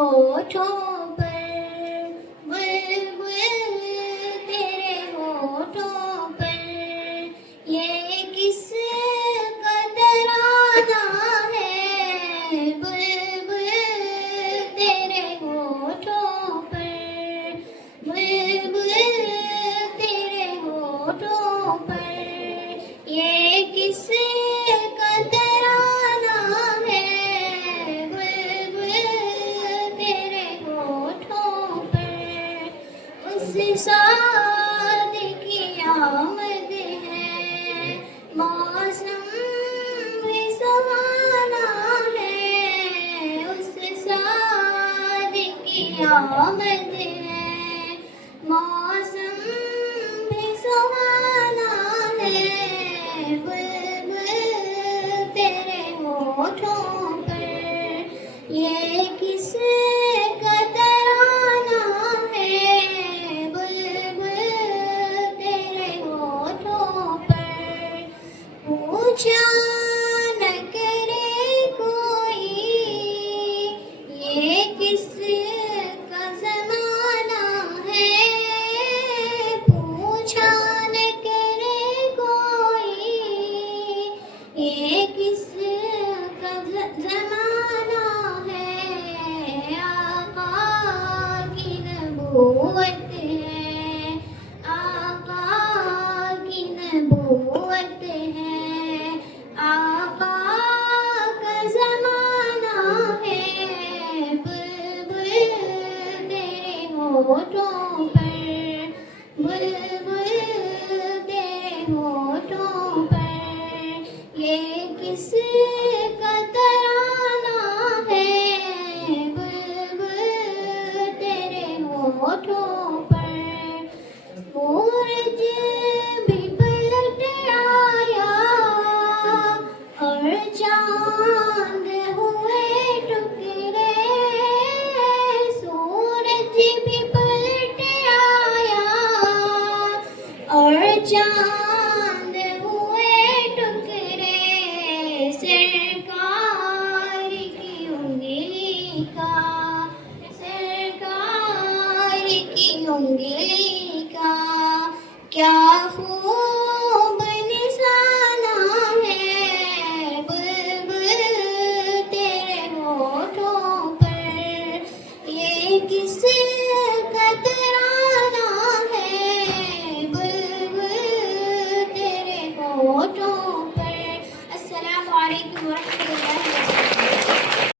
होठों पर, बुलबुल तेरे होठों पर, ये किस का तराना है, बुलबुल तेरे होठों पर, बुलबुल तेरे होठों पर, ये किस का तराना है, बुलबुल तेरे होठों पर, उस साद की आमद है, मौसम भी सुहाना है, उस साद की आमद है, मौसम भी सुहाना है, बुलबुल तेरे होठों पर, ये किस का तराना है, बुलबुल तेरे होठों पर, पूछा न करे कोई ये किस का ज़माना है, पूछा न करे कोई ये किस का ज़माना है, आका की नबूवत है, आका की नबूवत है, आका का ज़माना है, बुलबुल तेरे होठों पर, बुलबुल तेरे होठों पर, ये किस का तराना है, बुलबुल तेरे होठों पर, सूरज भी पलट आया और चांद हुए